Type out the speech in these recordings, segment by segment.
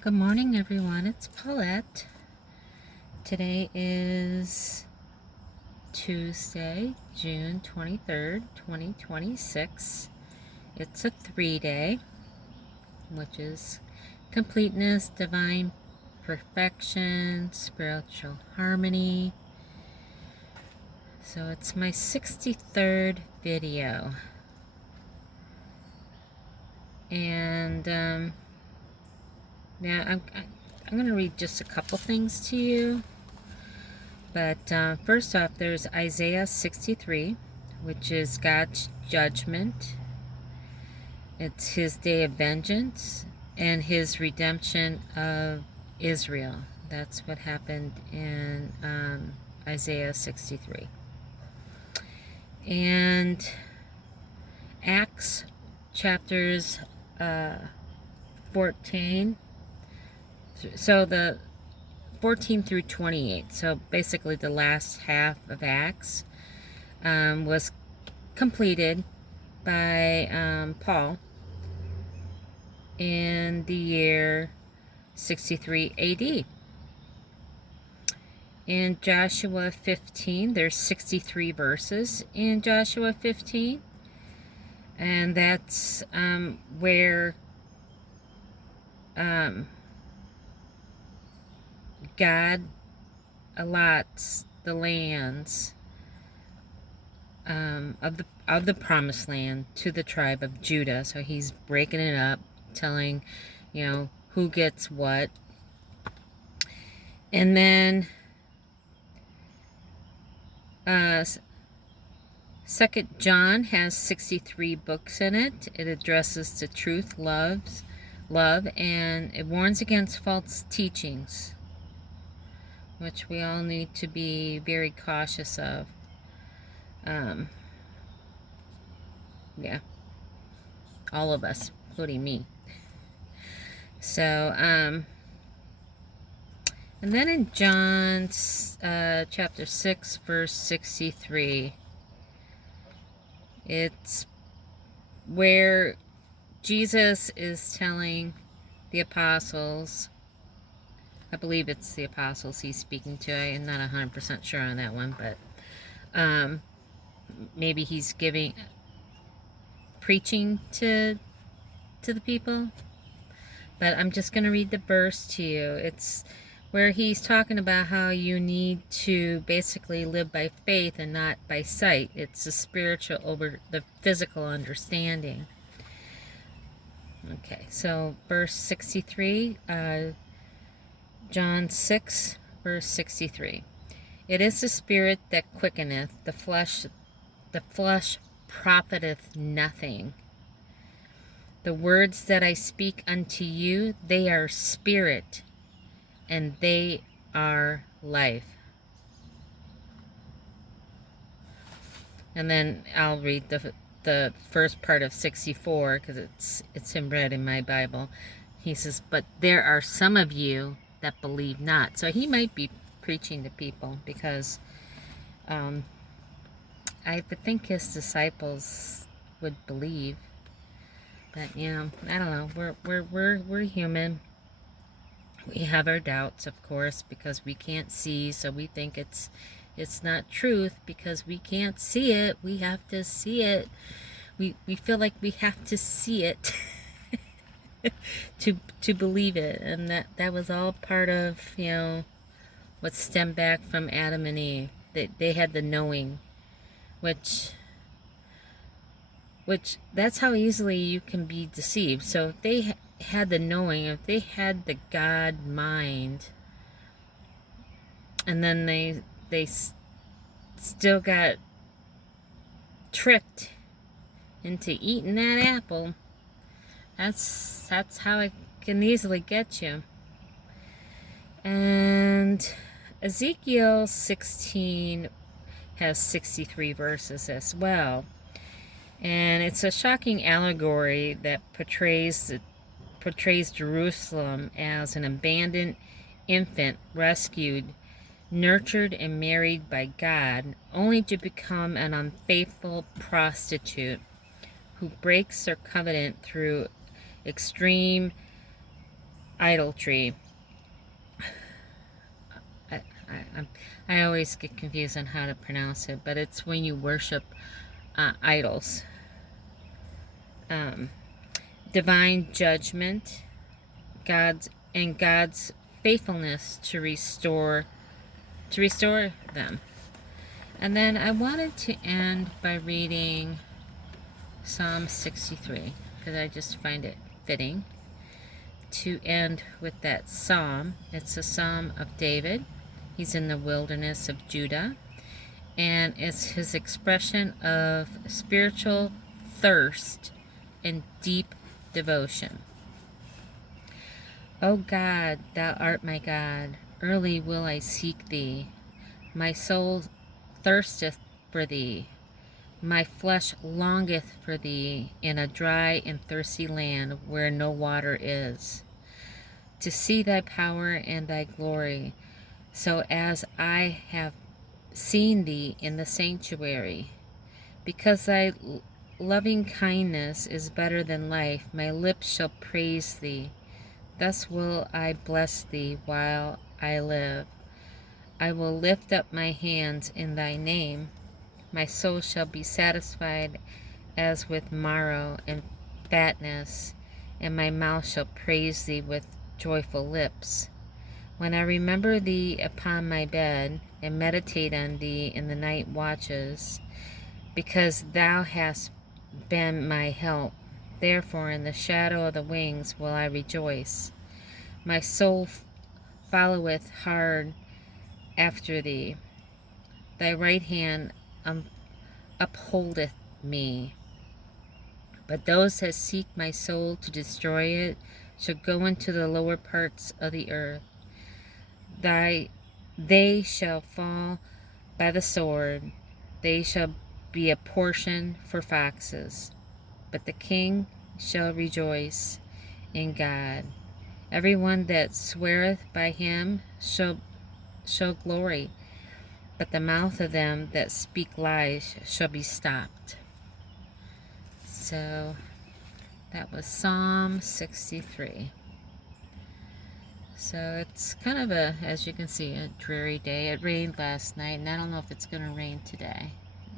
Good morning, everyone. It's Paulette. Today is Tuesday, June 23rd, 2026. It's a 3-day, which is completeness, divine perfection, spiritual harmony. So it's my 63rd video. And now I'm going to read just a couple things to you. But first off, there's Isaiah 63, which is God's judgment. It's his day of vengeance and his redemption of Israel. That's what happened in Isaiah 63. And Acts chapters 14. So the 14 through 28, so basically the last half of Acts, was completed by Paul in the year 63 AD. In Joshua 15, there's 63 verses in Joshua 15, and that's where God allots the lands of the promised land to the tribe of Judah. So he's breaking it up, telling, who gets what. And then Second John has 63 books in it. It addresses the truth, love, and it warns against false teachings, which we all need to be very cautious of. Yeah, all of us, including me. So, and then in John chapter 6, verse 63, it's where Jesus is telling the apostles, I believe it's the apostles he's speaking to. I'm not 100% sure on that one, but maybe he's preaching to the people. But I'm just going to read the verse to you. It's where he's talking about how you need to basically live by faith and not by sight. It's the spiritual over the physical understanding. Okay, so verse 63, John 6, verse 63. It is the spirit that quickeneth, the flesh profiteth nothing. The words that I speak unto you, they are spirit, and they are life. And then I'll read the first part of 64, because it's in red in my Bible. He says, but there are some of you that believe not. So he might be preaching to people, because I would think his disciples would believe. But I don't know. We're human. We have our doubts, of course, because we can't see, so we think it's not truth because we can't see it. We have to see it. We feel like we have to see it to believe it, and that was all part of what stemmed back from Adam and Eve. They had the knowing, which that's how easily you can be deceived. So if they had the knowing, if they had the God mind, and then they still got tricked into eating that apple, that's how it can easily get you. And Ezekiel 16 has 63 verses as well. And it's a shocking allegory that portrays Jerusalem as an abandoned infant rescued, nurtured, and married by God, only to become an unfaithful prostitute who breaks their covenant through extreme idolatry. I, I, I always get confused on how to pronounce it, but it's when you worship idols. Divine judgment, God's faithfulness to restore them. And then I wanted to end by reading Psalm 63 because I just find it fitting to end with that psalm. It's a psalm of David. He's in the wilderness of Judah, and it's his expression of spiritual thirst and deep devotion. O God, thou art my God, early will I seek thee. My soul thirsteth for thee. My flesh longeth for thee in a dry and thirsty land where no water is, to see thy power and thy glory, so as I have seen thee in the sanctuary. Because thy loving kindness is better than life, my lips shall praise thee. Thus will I bless thee while I live. I will lift up my hands in thy name. My soul shall be satisfied as with marrow and fatness, and my mouth shall praise thee with joyful lips. When I remember thee upon my bed, and meditate on thee in the night watches, because thou hast been my help, therefore in the shadow of the wings will I rejoice. My soul followeth hard after thee. Thy right hand upholdeth me. But those that seek my soul to destroy it shall go into the lower parts of the earth. They shall fall by the sword. They shall be a portion for foxes. But the king shall rejoice in God. Everyone that sweareth by him shall glory, but the mouth of them that speak lies shall be stopped. So that was Psalm 63. So it's kind of as you can see, a dreary day. It rained last night, and I don't know if it's going to rain today.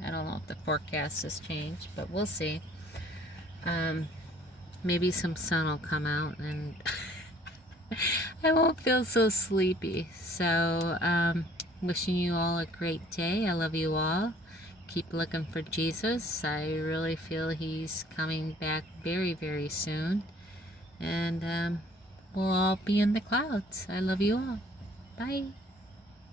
I don't know if the forecast has changed, but we'll see. Maybe some sun will come out, and I won't feel so sleepy. So, wishing you all a great day. I love you all. Keep looking for Jesus. I really feel he's coming back very, very soon. And we'll all be in the clouds. I love you all. Bye.